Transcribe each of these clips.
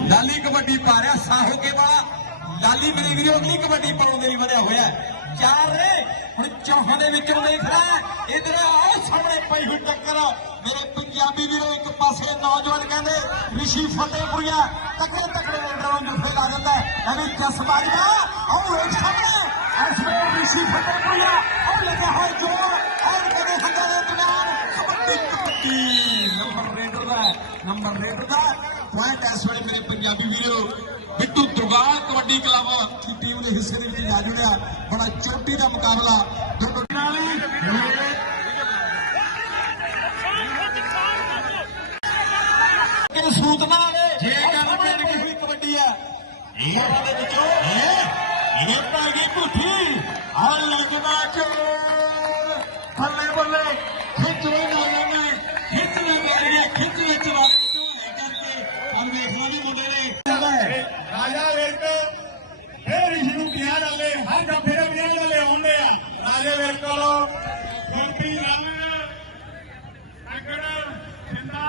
ਲਾਲੀ ਕਬੱਡੀ ਪਾ ਰਿਹਾ ਸਾਹੋਕੇ ਵਾਲਾ। ਲਾਲੀ ਮੇਰੇ ਵੀਰੋ ਅਗਲੀ ਕਬੱਡੀ ਪਾਉਣ ਦੇ ਲਈ ਵਧਿਆ ਹੋਇਆ ਚਾਰ ਨੇ ਹੁਣ ਚੌਹਾਂ ਦੇ ਵਿੱਚੋਂ ਦੇਖ ਲੈ ਇਧਰ ਆਹ ਸਾਹਮਣੇ ਪਈ ਹੋਈ ਟੱਕਰ। ਮੇਰੇ ਪੰਜਾਬੀ ਵੀਰੋ, ਇੱਕ ਪਾਸੇ ਨੌਜਵਾਨ ਕਹਿੰਦੇ, ਰਿਸ਼ੀ ਫਤਿਹਪੁਰੀਆ, ਤਕੜੇ ਤਕੜੇ ਰੇਡਰਾਂ ਨੂੰ ਜੁੱਫੇ ਲਾ ਦਿੰਦਾ ਹੈ। ਐਵੇਂ ਜਸਬਾਜ ਦਾ ਆਹ ਇੱਕ ਸਾਹਮਣੇ। ਇਸ ਵੇਲੇ ਰਿਸ਼ੀ ਫਤਿਹਪੁਰੀਆ ਆਹ ਲੱਗਾ ਹੋਇਆ ਜੋਰ। ਔਰ ਕਦੇ ਹੰਦਾ ਦੇ ਦਰਮਿਆਨ, ਕਬੱਡੀ ਕਬੱਡੀ। ਨੰਬਰ ਰੇਡਰ ਦਾ ਨੰਬਰ ਰੇਡਰ ਦਾ ਪੁਆਇੰਟ ਇਸ ਵੇਲੇ ਮੇਰੇ ਪੰਜਾਬੀ ਵੀਰੋ ਬਿੱਟੂ ਦੁਰਗਾਲ ਕਬੱਡੀ ਕਲੱਬ ਦੀ ਟੀਮ ਦੇ ਹਿੱਸੇ ਦੇ ਵਿੱਚ ਜਾ ਜੁੜਿਆ ਬੜਾ ਚੋਟੀ ਦਾ ਮੁਕਾਬਲਾ ਕਿ ਸੂਤ ਨਾ ਆਵੇ। ਜੇ ਗੱਲ ਪਿੰਡ ਦੀ ਹੋਈ ਕਬੱਡੀ ਆ ਇਹ ਵਾਲੇ ਵਿੱਚੋਂ ਇਹ ਇਹ ਪੈ ਗਈ ਭੁੱਠੀ ਆ ਲੱਗਦਾ ਚੋਰ ਬੱਲੇ ਬੱਲੇ ਖਿੱਚ ਰਹੇ ਨਾ ਨੇ ਖਿੱਚ ਲੈ ਗਿਆ ਖਿੱਚ ਵਿੱਚ ਵਾਲੇ ਵਿੱਚੋਂ ਲੈ ਕਰਕੇ ਹੁਣ ਵੇਖਣਾ ਵੀ ਮੁੰਡੇ ਨੇ ਰਾਜਾ ਵੇਰਕ ਫੇਰ ਇਸ ਨੂੰ ਕਿਹਾ ਜਾਵੇ ਹਰ ਦਾ ਫੇਰ ਕਿਹਾ ਜਾਵੇ ਹੁੰਦੇ ਆ ਰਾਜਾ ਵੇਰਕ ਕੋਲੋਂ ਗੁਰਪ੍ਰੀਤ ਰਾਮ ਅੰਗੜ ਸਿੰਦਾ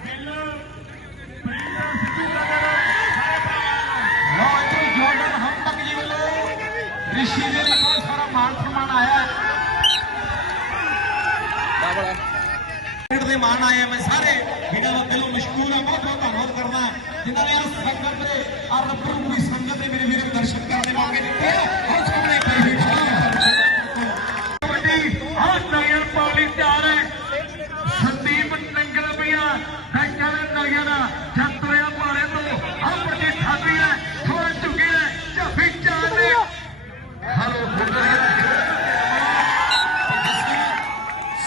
ਗਿੱਲ ਪ੍ਰੀਆ ਸਿੱਧੂ ਨਗਰ ਸਾਰੇ ਭਰਾਵਾਂ ਲਓ ਇੱਥੇ ਜੋਰਡਨ ਹਮ ਤੱਕ ਜੀ ਵੱਲੋਂ ਰਿਸ਼ੀ ਦੇ ਲਈ ਸਾਰਾ ਮਾਨ ਸਨਮਾਨ ਆਇਆ ਪਿੰਡ ਦੇ ਮਾਨ ਆਏ ਮੈਂ ਸਾਰੇ ਇਹਨਾਂ ਦਾ ਦਿਲੋਂ ਮਸ਼ਕੂਰ ਆ। ਬਹੁਤ ਬਹੁਤ ਧੰਨਵਾਦ ਕਰਦਾ ਜਿਨ੍ਹਾਂ ਨੇ ਇਸ ਸੰਗਤ ਦੇ ਆ ਰੱਬੂ ਦੀ ਸੰਗਤ ਦੇ ਮੇਰੇ ਦਰਸ਼ਨ ਕਰਨ ਦੇ ਮੌਕੇ ਦਿੱਤੇ ਆ। ਬਹੁਤ ਸਾਹਮਣੇ ਪਈ ਹੋਈ ਕਬੱਡੀ ਆਹ ਨਗਰ ਪੌਲੀ ਤਿਆਰ ਹੈ। ਸੰਦੀਪ ਨੰਗਲ ਪਿਆ। ਡਾਕਟਰ ਨਗਰ ਜੱਤਰਿਆ ਪਾਰੇ ਤੋਂ। ਆਹ ਵੱਡੀ ਥਾਪੀ ਹੈ ਥੋੜਾ ਝੁਕੀ ਹੈ। ਝਾਫੀ ਚਾਲ ਨੇ। ਹਲੋ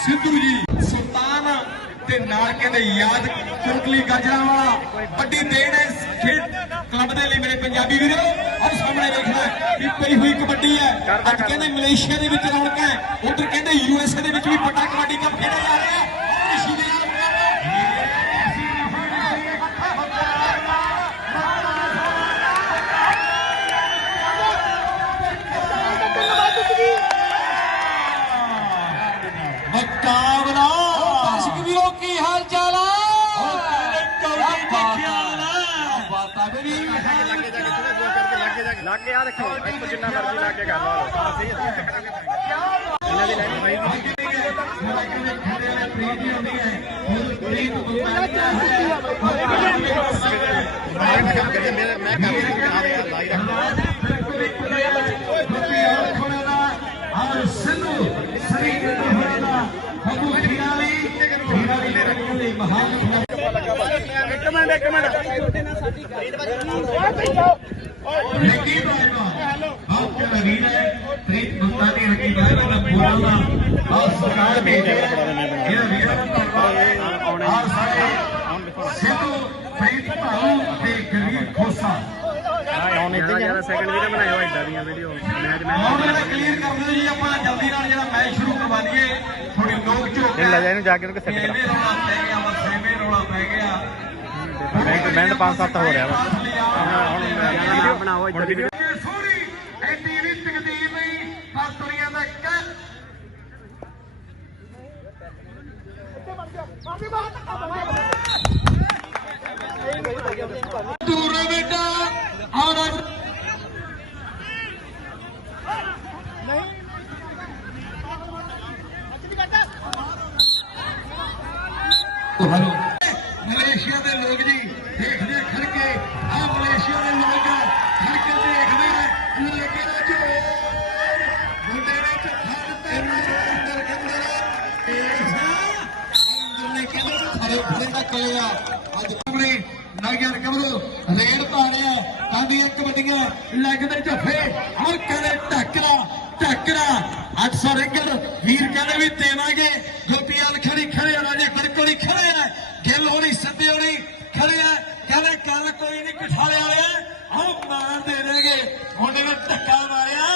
ਸਿੱਧੂ ਜੀ, ਸੁਲਤਾਨ ਤੇ ਨਾਲ ਕਹਿੰਦੇ ਯਾਦ ਕੋਟਲੀ ਗਾਜਰਾਂ ਵਾਲਾ, ਵੱਡੀ ਦੇਣ ਪੰਜਾਬੀ ਵੀਰੋ ਆਹ ਸਾਹਮਣੇ ਵੇਖਣਾ ਵੀ ਪਈ ਹੋਈ ਕਬੱਡੀ ਹੈ। ਅੱਜ ਕਹਿੰਦੇ ਮਲੇਸ਼ੀਆ ਦੇ ਵਿੱਚ ਰੌਣਕ ਹੈ ਉਧਰ ਕਹਿੰਦੇ ਯੂਐਸਏ ਦੇ ਵਿੱਚ ਵੀ ਵੱਡਾ ਕਬੱਡੀ ਕੱਪ ਖੇਡਿਆ ਜਾ ਰਿਹਾ ਹੈ। ਮੁਕਾਬਲਾ। ਦਰਸ਼ਕ ਵੀਰੋ ਕੀ ਹਾਲ ਚਾਲ ਆ ਬਾਤਾਂ ਬੇਬੀ ਲੱਗ ਗਿਆ ਦੇਖੋ। ਇੱਥੋਂ ਜਿੰਨਾ ਮਰਜ਼ੀ ਲੱਗ ਕੇ ਕਰ ਲਓ ਇਹਨਾਂ ਦੀ ਲੈਣੀ ਬਾਈ ਮੈਂ ਕਰ ਰਿਹਾ ਲਾਈ ਔਰ ਸਿੱਧੂ ਸ੍ਰੀ ਗੁਰੂ ਦਾ ਬੱਬੂ ਖਿਆਲੀ ਖਿਆਲੀ ਦੇ ਰੱਖਣ ਲਈ ਮਹਾਨ ਇੱਕ ਮਿੰਟ ਇੱਕ ਮਿੰਟ ਨਵੀਨ ਹੈ ਪ੍ਰੀਤ ਗੁਪਤਾ ਦੀ ਲੱਗੀ ਬਾਏਗਾ ਦਾ ਪੂਰਾ ਦਾ ਆਪ ਸਰਕਾਰ ਦੇ ਇਹ ਵੀਰ ਆ ਸਾਰੇ ਸਿੱਧੂ ਪ੍ਰੀਤ ਭਾਊ ਤੇ ਗਰੀਬ ਖੋਸਾ ਹੁਣ ਇੱਦਾਂ ਜ਼ਿਆਦਾ ਸੈਕਿੰਡ ਵੀਡੀਓ ਬਣਾਇਓ ਇਦਾਂ ਦੀਆਂ ਵੀਡੀਓ ਮੈਚ ਮੈਚ ਵਾਲਾ ਕਲੀਅਰ ਕਰ ਦਿਓ ਜੀ ਆਪਾਂ ਜਲਦੀ ਨਾਲ ਜਿਹੜਾ ਮੈਚ ਸ਼ੁਰੂ ਕਰਵਾ ਦਈਏ ਥੋੜੀ ਲੋਕ ਝੋਕ ਲੈ ਜਾ ਇਹਨੂੰ ਜਾ ਕੇ ਉਹਨੂੰ set ਕਰਾ। ਐਵੇਂ ਰੌਲਾ ਪੈ ਗਿਆ ਬਸ ਐਵੇਂ ਰੌਲਾ ਪੈ ਗਿਆ ਮਿੰਟ ਮਿੰਟ 5-7 ਹੋ ਰਿਹਾ ਵਾ। ਹੁਣ ਬਣਾਓ ਵੀਡੀਓ ਸੋਹਣੀ ਐਡੀ ਵੀ ਤਕਦੀਰ ਨਹੀਂ ਪਰ ਦੁਨੀਆ ਦਾ ਕਹਿ ਟੂਰਨਾਮੈਂਟ ਔਰ ਹਲੋ। ਮਲੇਸ਼ੀਆ ਦੇ ਲੋਕ ਜੀ, ਦੇਖਦੇ ਖੜਕੇ ਆ ਮਲੇਸ਼ੀਆ ਦੇ ਲੋਕ ਖੜ ਕੇ ਦੇਖਦੇ ਲੱਗੇ ਨਾ ਝੋਰ ਮੁੰਡੇ ਨੇ ਝੱਖਾ ਦਿੱਤਾ। ਅੰਦਰ ਕਹਿੰਦੇ ਅੰਦਰ ਨੇ ਕਹਿੰਦੇ ਖੜੇ ਖੜੇ ਦਾ ਕਲਿਆ ਅੱਜ ਆਪਣੇ ਨਗਰ ਕਬਰੋ ਰੇਡ ਪਾੜਿਆ ਕਾਂਡੀਆਂ ਕਬੱਡੀਆਂ ਲੱਗਦੇ ਝੱਫੇ ਔਰ ਕਹਿੰਦੇ ਟੱਕਰਾ ਟੱਕਰਾ। 800 ਰਿੰਗਰ ਵੀਰ ਕਹਿੰਦੇ ਵੀ ਦੇਵਾਂਗੇ। ਜੋਤੀਆਲ ਖੜੀ ਖੜੇ ਆ ਰਾਜੇ ਖੜਕੋੜੀ ਖੜੇ ਆ ਗਿੱਲ ਹੋਣੀ ਖੜੇ ਆ। ਕਹਿੰਦੇ ਕੱਲ ਕੋਈ ਨਹੀਂ ਕਠਾਲੇ ਵਾਲਿਆ ਆਹ ਮਾਰ ਦੇ ਦੇਗੇ। ਮੁੰਡੇ ਨੇ ਧੱਕਾ ਮਾਰਿਆ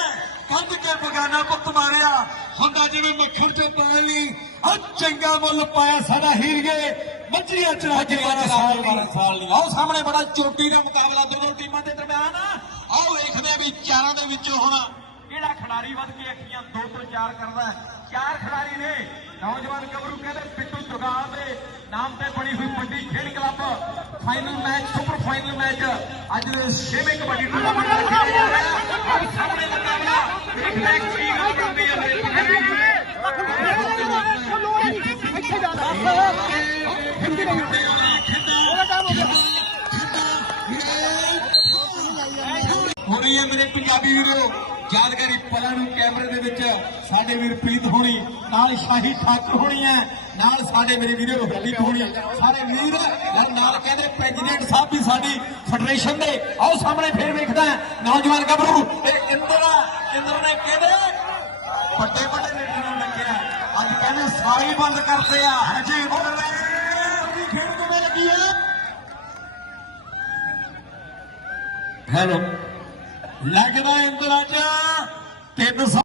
ਕੱਢ ਕੇ ਬਗਾਨਾ ਪੁੱਤ ਮਾਰਿਆ। ਹੁੰਦਾ ਜਿਵੇਂ ਮੱਖਣ ਚੋਂ ਪਾਣੀ ਆ ਚੰਗਾ ਮੁੱਲ ਪਾਇਆ ਸਾਡਾ ਹੀਰਗੇ। ਮੱਝੀਆਂ ਚੜਾ ਕੇ 12 ਸਾਲ 12 ਸਾਲ ਨਹੀਂ ਆਓ ਸਾਹਮਣੇ ਬੜਾ ਚੋਟੀ ਦਾ ਮੁਕਾਬਲਾ ਦੋਨੋਂ ਟੀਮਾਂ ਦੇ ਦਰਮਿਆਨ ਆਓ ਵੇਖਦੇ ਆ ਵੀ ਚਾਰਾਂ ਦੇ ਵਿੱਚੋਂ ਹੁਣ ਕਿਹੜਾ ਖਿਡਾਰੀ ਵੱਧ ਕੇ ਅੱਖੀਆਂ ਦੋ ਤੋਂ ਚਾਰ ਕਰਦਾ ਚਾਰ ਖਿਡਾਰੀ ਨੇ। ਨੌਜਵਾਨ ਗੱਭਰੂ ਕਹਿੰਦੇ ਪਿੱਟੂ ਦੇ ਨਾਮ ਤੇ ਬਣੀ ਹੋਈ ਵੱਡੀ ਖੇਡ club final match super final match ਅੱਜ ਦੇ 6ਵੇਂ ਕਬੱਡੀ ਟੂਰਨਾਮੈਂਟ ਦਾ ਖੇਡਿਆ ਰਿਹਾ ਹੈ। ਸਾਹਮਣੇ ਮੁਕਾਬਲਾ ਬਲੈਕ ਟੀਮ ਕਰਦੀ ਹੈ ਇੱਥੇ ਜਾ ਹਿੰਦੀ ਨਹੀਂ ਹੋ ਰਹੀ ਹੈ ਮੇਰੇ ਪੰਜਾਬੀ ਵੀਰੋ। ਯਾਦਗਾਰੀ ਪਲਾਂ ਨੂੰ ਕੈਮਰੇ ਦੇ ਵਿੱਚ ਸਾਡੇ ਵੀਰ ਪ੍ਰੀਤ ਹੋਣੀ, ਨਾਲ ਸ਼ਾਹੀ ਠਾਕੁਰ ਹੋਣੀ ਹੈ, ਨਾਲ ਸਾਡੇ ਮੇਰੇ ਵੀਰੋ ਰੋਹਿਤ ਹੋਣੀ, ਸਾਰੇ ਵੀਰ ਨਾਲ ਨਾਲ ਕਹਿੰਦੇ ਪ੍ਰੈਜ਼ੀਡੈਂਟ ਸਾਹਿਬ ਵੀ ਸਾਡੀ ਫੈਡਰੇਸ਼ਨ ਦੇ। ਆਓ ਸਾਹਮਣੇ ਫੇਰ ਵੇਖਦਾ ਨੌਜਵਾਨ ਗੱਭਰੂ, ਇਹ ਇੰਦਰਾ, ਇੰਦਰ ਨੇ ਕਹਿੰਦੇ, ਵੱਡੇ ਵੱਡੇ ਲੀਡਰਾਂ ਨੂੰ ਲੱਗਿਆ ਅੱਜ ਕਹਿੰਦੇ ਸਾਰੇ ਬੰਦ ਕਰਦੇ ਆ, ਹਜੇ ਖੇਡ ਕਿਵੇਂ ਲੱਗੀ ਹੈ। ਹੈਲੋ ਲੱਗਦਾ ਇੰਦਰ ਅੱਜ ਤਿੰਨ ਸੌ